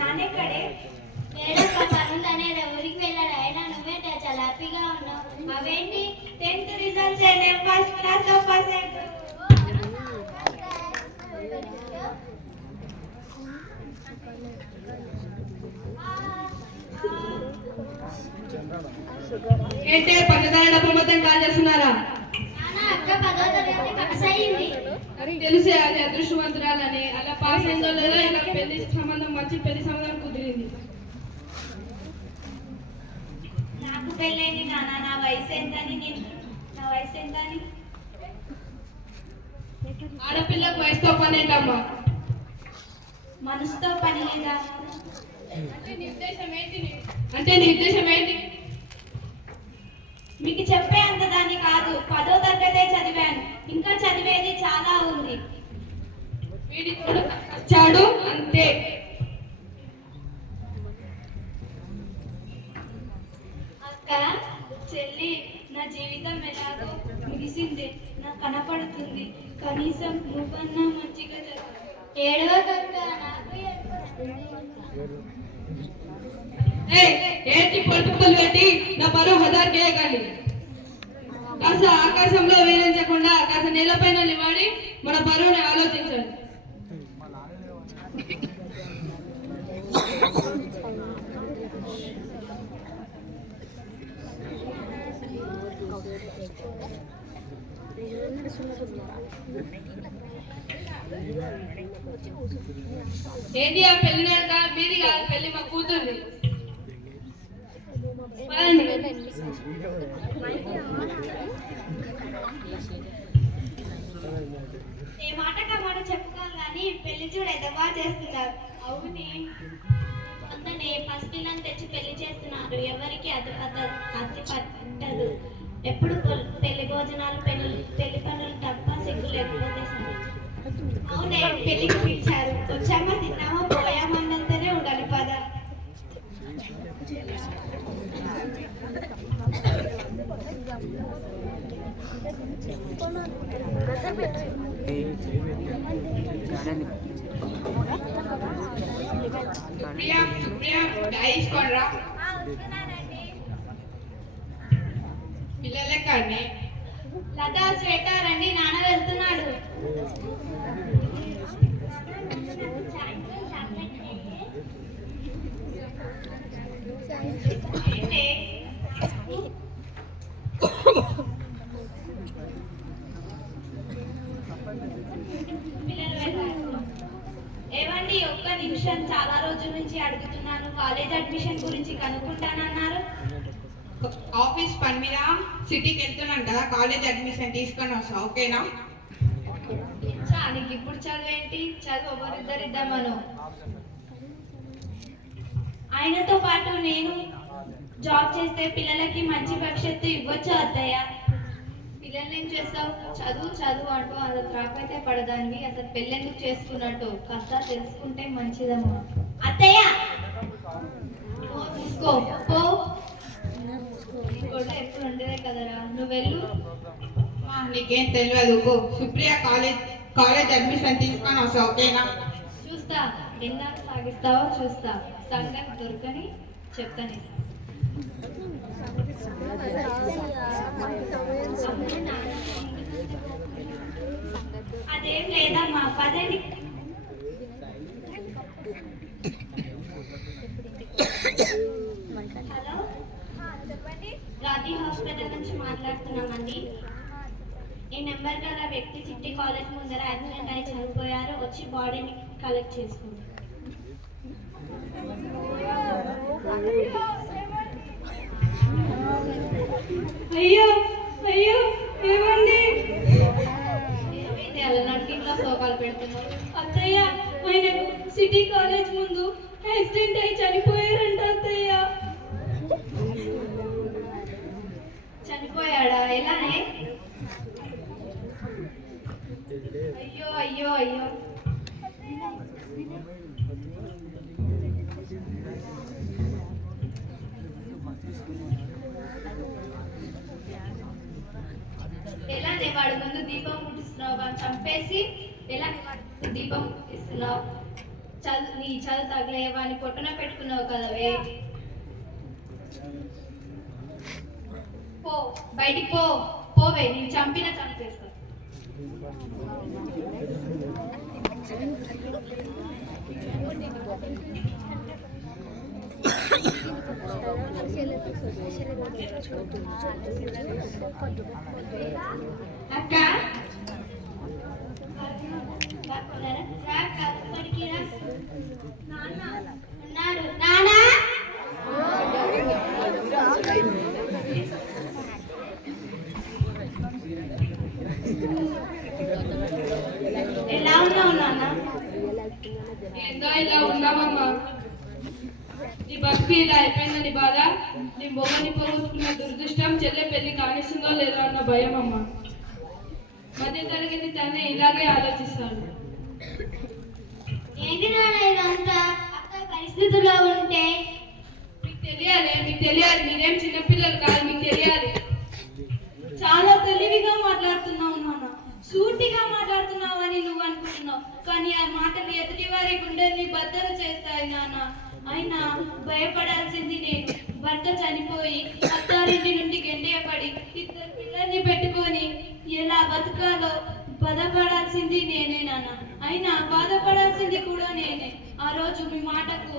నాన్నెక్కడే? లేడక్క పనులనే ఊరికి వెళ్ళాడు. అయినా నువ్వే చాలా హ్యాపీగా ఉన్నావు. అవేంటి? 10th results and first class లో పాస్ అయ్యాను. ఏంటే పక్కదారి డబ్బు మొత్తం కాల్ చేస్తున్నారా? అక్క 10వ తరగతి పాస్ అయింది. తెలిసే అది అదృష్టవంతురాలని. అలా పాస్ అయిందో లేదో ఇలా పెళ్లి సంబంధం మంచి పెళ్లి సంబంధం కుదిరింది. నాకు పెళ్ళైంది నాన్న. నా వయసు ఎంతని? ఆడపిల్లకు వయసుతో పని ఏంటమ్మా? మనసుతో పని లేదా? అంటే నీ ఉద్దేశం ఏంటి? మీకు చెప్పే అంత దాన్ని కాదు. 10వ తరగతే చదివాను. ఇంకా చదివేది చాలా ఉంది. వీడి తోడు వచ్చాడు అంతే. అక్క, చెల్లి, నా జీవితం ఎలాగో ముగిసిందే. నాకు కనపడుతుంది. కనీసం నువ్వన్నా మంచిగా చదువు. ఏడవకక్క, నాకు ఏంటి పొడుపులు పెట్టి నా పరువు హజార్ చేయకండి. కాస్త ఆకాశంలో వేయించకుండా కాస్త నేలపైన నిలబడి మన పరువుని ఆలోచించండి. ఏంటి ఆ పెళ్లి నడక? మీది కాదు పెళ్లి, మా కూతుర్ని. ఏ మాటగా మాట చెప్పుకోను కానీ పెళ్లి చూడ ఎంత బాగా చేస్తున్నారు. అవునే, మొన్ననే పసిపిల్లని తెచ్చి పెళ్లి చేస్తున్నారు. ఎవరికి అతి పట్టదు. ఎప్పుడు పెళ్లి భోజనాలు, పెళ్లి పనులు తప్ప సిగ్గు లేకపోతే సరే. అవునే, పెళ్లికి పిలిచారు. వచ్చామా, తిన్నామా, పోయామన్నంతనే ఉండాలి. పద. పిల్లలెక్కడిని? లతా, శ్వేత రండి, నాన్న వెళ్తున్నాడు. ఏవండి, ఒక్క నిమిషం. చాలా రోజుల నుంచి అడుగుతున్నాను. కాలేజ్ అడ్మిషన్ గురించి కనుక్కుంటానన్నారు. ఆఫీస్ పని మీద సిటీకి వెళ్తున్నాను కదా, కాలేజ్ అడ్మిషన్ తీసుకొని వస్తా, ఓకేనా? నీకు ఇప్పుడు చదువు ఏంటి? చదువు ఒకరిద్దరిద్దామను. ఆయనతో పాటు నేను జాబ్ చేస్తే పిల్లలకి మంచి భవిష్యత్తు ఇవ్వచ్చు అత్తయ్య. పిల్లల్ని ఏం చేస్తావు? చదువు చదువు అంటూ అది త్రాకైతే పడదాన్ని. అసలు పెళ్ళెందుకు చేసుకున్నట్టు కాస్త తెలుసుకుంటే మంచిదమ్మా. అత్తయ్య, తీసుకో పో. కూడా ఎప్పుడు ఉండేదే కదరా, నువ్వు వెళ్ళు. నీకేం తెలియదు. సుప్రియ కాలేజ్ అడ్మిషన్ తీసుకొని వస్తా, ఓకేనా? చూస్తా, ఎన్నాళ్ళు సాగిస్తావో చూస్తా. సంగతి దొరకని చెప్తాను. అదేం లేదమ్మా, పదండి. హలో, చెప్పండి. గాంధీ హాస్పిటల్ నుంచి మాట్లాడుతున్నామండి. ఈ నెంబర్ గల వ్యక్తి సిటీ కాలేజ్ ముందర యాక్సిడెంట్ అయి చనిపోయారు. వచ్చి బాడీని కలెక్ట్ చేసుకోండి. అయ్యో అయ్యో, ఏమండి? ఏమైంది అలా నడికింట్లో సోకాలు పెడుతున్నావు? అత్తయ్య, ఆయనకు సిటీ కాలేజ్ ముందు యాక్సిడెంట్ అయి చనిపోయారంట అత్తయ్య. చనిపోయాడా? ఎలానే? అయ్యో అయ్యో అయ్యో. ఎలానే? వాడు ముందు దీపం ముట్టిస్తున్నావు, వాడు చంపేసి ఎలా దీపం ముట్టిస్తున్నావు? చదువు చదువు తగలేవా అని పొట్టున పెట్టుకున్నావు కదవే. పో బయటికి పో, పోవే, నేను చంపేస్తా. అక్క ఉన్నాడు నానా. ఎలా ఉన్నావు నాన్న? ఏందో ఇలా ఉన్నావమ్మా, నీ బతుకు ఇలా అయిపోయిందని బాధ, నీ మొగని పోగొట్టుకున్న దురదృష్టం, చెల్లె పెళ్లి కానిస్తుందో లేదో అన్న భయం అమ్మా. మధ్య తరగతి తనే ఇలాగే ఆలోచిస్తాడు. ఏంటి నాన్న ఇదంతా? అక్క పరిస్థితుల్లో ఉంటే మీకు తెలియాలి, మీరేం చిన్నపిల్లలు కాదు, మీకు తెలియాలి. చాలా తెలివిగా మాట్లాడుతున్నావు నాన్న, సూటిగా మాట్లాడుతున్నావని నువ్వు అనుకుంటున్నావు, కానీ ఆ మాటలు ఎదుటి వారి గుండెల్ని బద్దలు చేస్తాయి నాన్న. అయినా భయపడాల్సింది నేను. భర్త చనిపోయి అత్తారింటి నుండి గెంటేయబడి 2 పిల్లల్ని పెట్టుకొని ఎలా బతకాలో బాధపడాల్సింది నేనే నాన్న. అయినా బాధపడాల్సింది కూడా నేనే. ఆ రోజు మీ మాటకు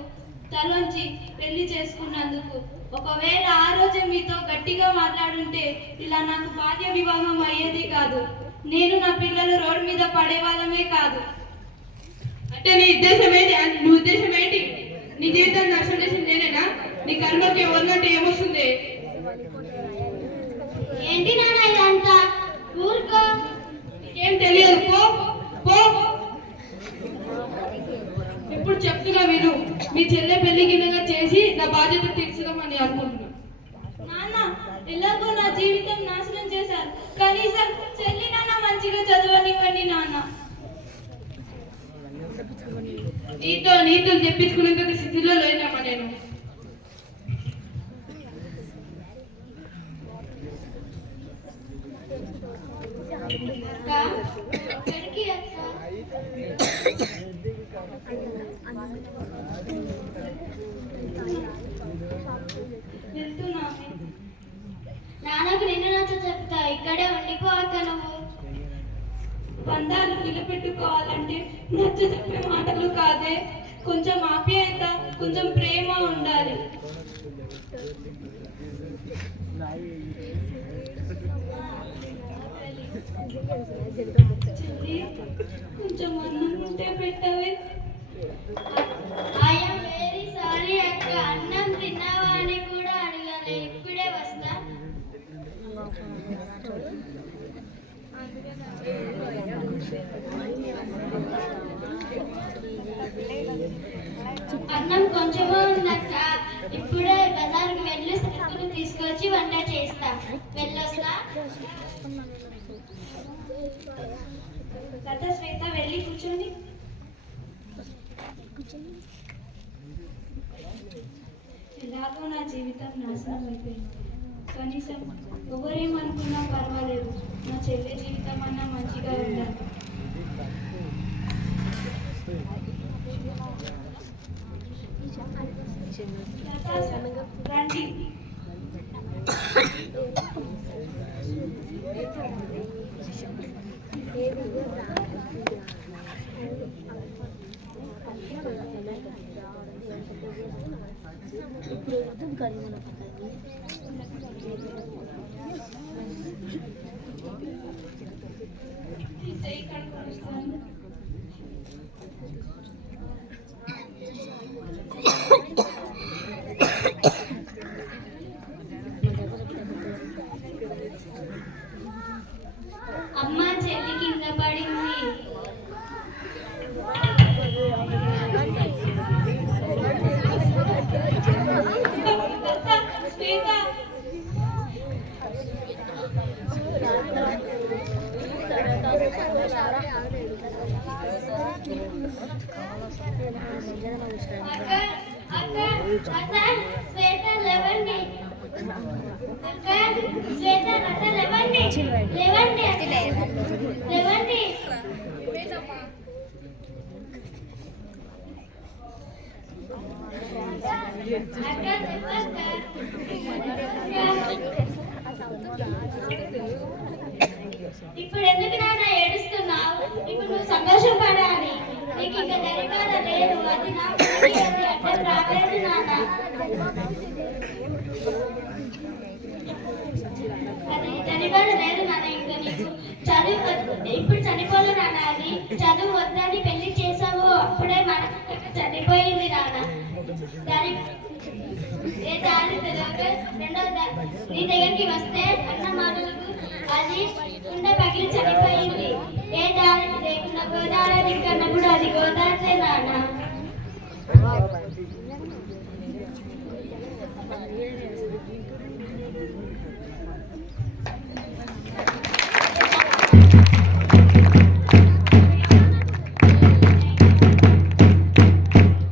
తలొంచి పెళ్లి చేసుకున్నందుకు. ఒకవేళ ఆ రోజే మీతో గట్టిగా మాట్లాడుంటే ఇలా నాకు బాల్య వివాహం అయ్యేది కాదు. నేను నా పిల్లలు రోడ్డు మీద పడేవాళ్ళమే కాదు. అంటే నీ ఉద్దేశం ఏంటి? నీ జీవితాన్ని నాశనం చేసింది నేనేనా? నీ కర్మకి ఎవరినంటే ఏమొస్తుంది? ఏంటి నాన్న ఇదంతా? ఊరుకో, ఏం తెలియదు, పో పో. ఇప్పుడు చెప్తున్నా విను. మీ చెల్లె పెళ్లి గిన్నెగా చేసి నా బాధ్యత తీర్చుదామని అనుకుంటున్నా. నాన్న ఎలాగో నా జీవితం నాశనం చేశారు, కనీసం చెల్లి నాన్న మంచిగా చదవనివ్వండి నాన్న. నీతులు చెప్పించుకునేందుకు స్థితిలో లేనమ్మా నేను. ఎక్కడికి అక్క? నాన్నకు నిన్ను నచ్చ చెప్తా, ఇక్కడే ఉండిపో అక్క. నువ్వు బంధాలు నిలబెట్టుకోవాలంటే నచ్చ చెప్పే మాటలు కాదే, కొంచెం ఆప్యాయత, కొంచెం ప్రేమ ఉండాలి. కొంచెం అన్నం ఉంటే పెట్టవే. ఐఎమ్ వెరీ సారీ అక్క, అన్నం తిన్నావా అని కూడా అడగలే. ఇప్పుడే వస్తా. అన్నం కొంచెమే ఉందక్క, ఇప్పుడే బజార్కి వెళ్ళి సరుకులు తీసుకొచ్చి వంట చేస్తా. వెళ్ళొస్తా. లత, శ్వేత వెళ్ళి కూర్చోండి. ఎలాగో నా జీవితం నాశనం అయిపోయింది. కనీసం ఎవరేమనుకున్నా పర్వాలేదు, నా చెల్లె జీవితం అన్నా మంచిగా ఉండాలి. రండి. అమ్మ, చెల్లి కింద పడింది. శ్వేత లేవండి. అక్క, శ్వేత, లత లేవండి. లేవండి లేవండి. ఇప్పుడు ఎందుకు నాన్న ఏడుస్తున్నావు? ఇప్పుడు నువ్వు సంతోషపడాలి. నీకు ఇంకా జరిపాల లేదు. అది నా పనికి, అది అడ్డం రాలేదు నాన్న. అది చనిపోలే లేదు నాన్న. ఇంకా నీకు చదువు ఇప్పుడు చనిపోలే నాన్న. అది చదువు వద్దని పెళ్లి చేసావు, అప్పుడే మన చనిపోయింది నాన్న. దాని ఏ దారి తెలియక రెండో నీ దగ్గరికి వస్తే అన్న మాటలకు అది ఉండే పగిలి చనిపోయింది. ఏ దారి లేకుండా గోదావరి కన్నా కూడా అది గోదావరి నాన్న.